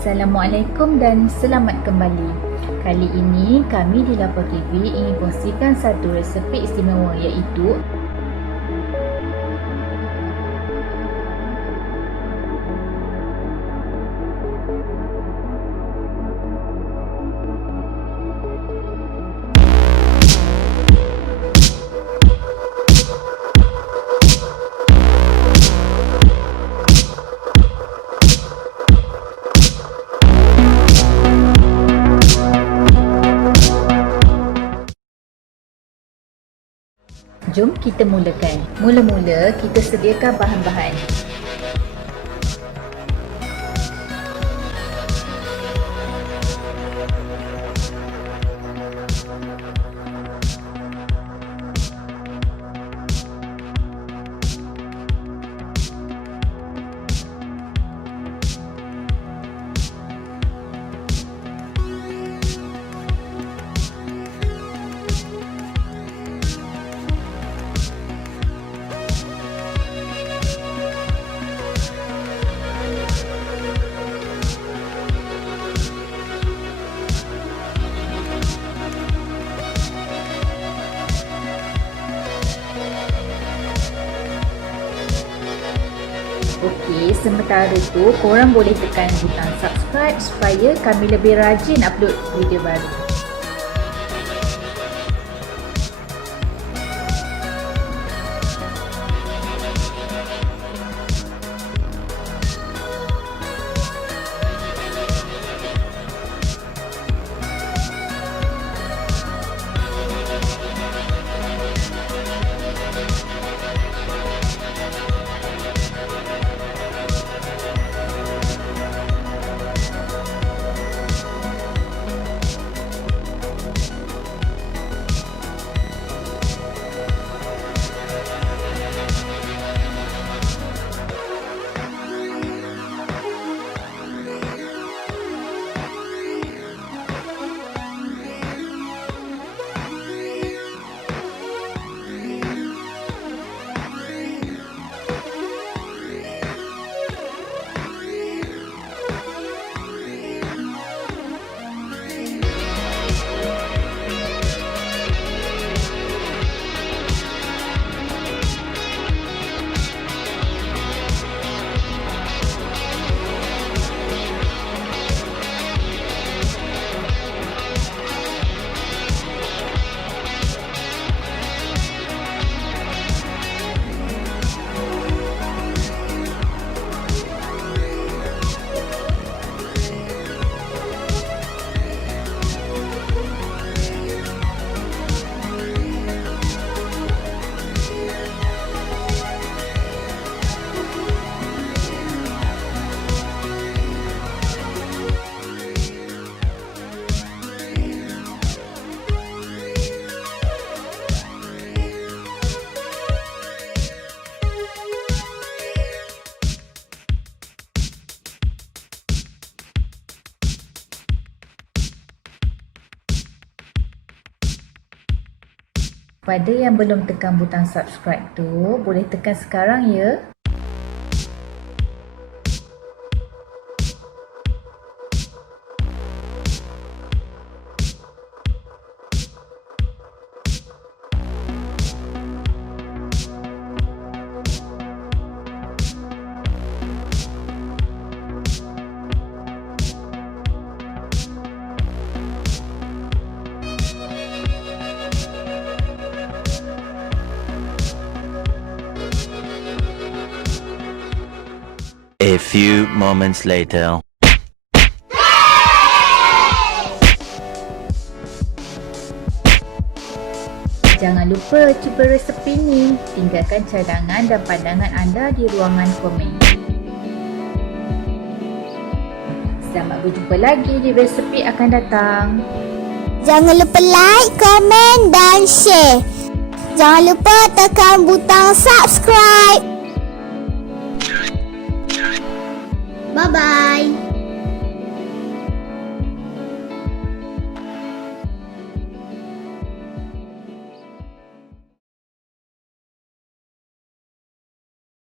Assalamualaikum dan selamat kembali. Kali ini kami di Lapor TV ingin kongsikan satu resepi istimewa, iaitu jom kita mulakan. Mula-mula kita sediakan bahan-bahan. Okey, sementara tu korang boleh tekan butang subscribe supaya kami lebih rajin upload video baru. Pada yang belum tekan butang subscribe tu, boleh tekan sekarang ya. A few moments later. Jangan lupa cuba resepi ni. Tinggalkan cadangan dan pandangan anda di ruangan komen. Selamat berjumpa lagi di resepi akan datang. Jangan lupa like, komen dan share. Jangan lupa tekan butang subscribe. Bye-bye.